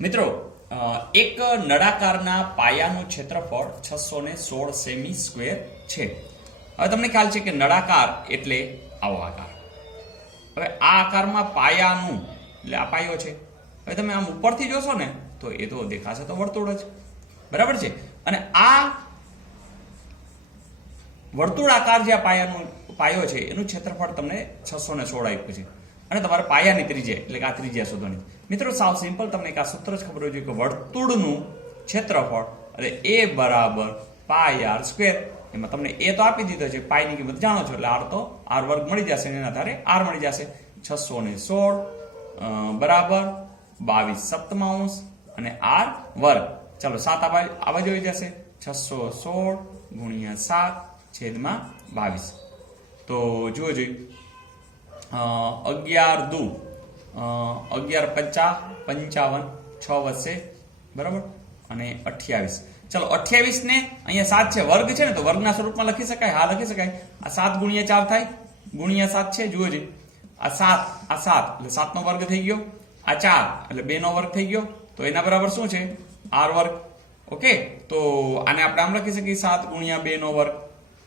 મિત્રો એક નળાકારના પાયાનું ક્ષેત્રફળ 616 સેમી સ્ક્વેર છે. હવે તમને ખ્યાલ છે કે નળાકાર એટલે આવો આકાર. હવે આ આકારમાં પાયાનું એટલે આ પાયો છે. હવે તમે આમ ઉપરથી જોશો ને તો એ તો દેખાશે તો વર્તુળ જ, બરાબર છે. અને આ વર્તુળાકાર જે પાયો છે એનું ક્ષેત્રફળ તમને 616 આપ્યું છે. અને તમારે પાયાની ત્રિજ્યા એટલે કે આ ત્રિજ્યા શોધવાની. મિત્રો સાવ સિમ્પલ, તમને એક આ સૂત્ર જ ખબર હોય કે વર્તુળનું ક્ષેત્રફળ એટલે a બરાબર પાઈ આર સ્ક્વેર. એમાં તમને a તો આપી દીધો છે, પાઈની કિંમત જાણો છો એટલે r તો r વર્ગ મળી જશે, એના આધારે r મળી જશે. 616 બરાબર 22 સપ્તમાંશ અને r વર્ગ. ચાલો 7 આ બાજુ આવી જશે, 616 ગુણ્યા 7 છેદમાં 22. તો જુઓ જોઈએ 11 દુ 11 50 55 6 વધશે, બરાબર, અને 28. ચલો 28 ને અહીંયા 7 છે, વર્ગ છે ને તો વર્ગના સ્વરૂપમાં લખી શકાય. હા, લખી શકાય. આ 7 ગુણ્યા 4 થાય, ગુણ્યા 7 છે. જુઓ જી, આ 7 એટલે 7 નો વર્ગ થઈ ગયો, આ 4 એટલે 2 નો વર્ગ થઈ ગયો. તો એના બરાબર શું છે? r વર્ગ. ઓકે, તો આને આપણે આમ લખી શકીએ 7 ગુણ્યા 2 નો વર્ગ,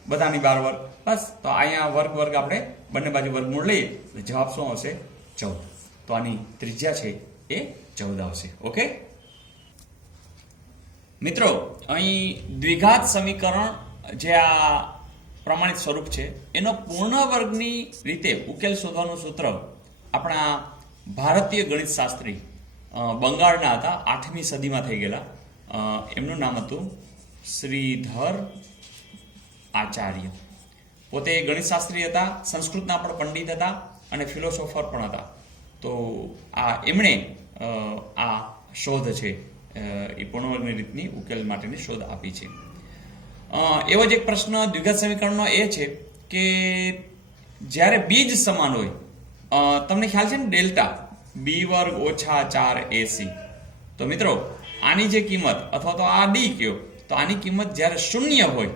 બધાની 12 વર્ગ. બસ, તો અહીંયા વર્ગ આપણે બંને બાજુ વર્ગમૂળ લઈએ એટલે જવાબ શું આવશે? 14. તો આની ત્રિજ્યા છે એ 14 આવશે. ઓકે મિત્રો, અહીં દ્વિઘાત સમીકરણ જે આ પ્રમાણિત સ્વરૂપ છે એનો પૂર્ણ વર્ગની રીતે ઉકેલ શોધવાનું સૂત્ર આપણા ભારતીય ગણિત શાસ્ત્રી બંગાળના હતા, 8મી સદીમાં થઈ ગયેલા. એમનું નામ હતું શ્રીધર આચાર્ય. પોતે ગણિત શાસ્ત્રી હતા, સંસ્કૃતના પણ પંડિત હતા અને ફિલોસોફર પણ હતા. તો એમણે આ શોધ છે એ પૂર્ણવર્ગની રીતની ઉકેલ માટેની શોધ આપી છે. એવો જ એક પ્રશ્ન દ્વિઘાત સમીકરણનો એ છે કે જ્યારે બીજ સમાન હોય, તમને ખ્યાલ છે ને ડેલ્ટા b વર્ગ ઓછા 4ac. તો મિત્રો આની જે કિંમત અથવા તો આ d કયો, તો આની કિંમત જ્યારે શૂન્ય હોય,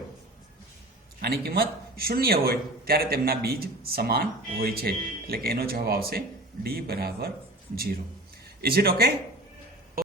આની કિંમત શૂન્ય હોય ત્યારે તેમના બીજ સમાન હોય છે. એટલે કે એનો જવાબ આવશે d બરાબર 0. Is it okay?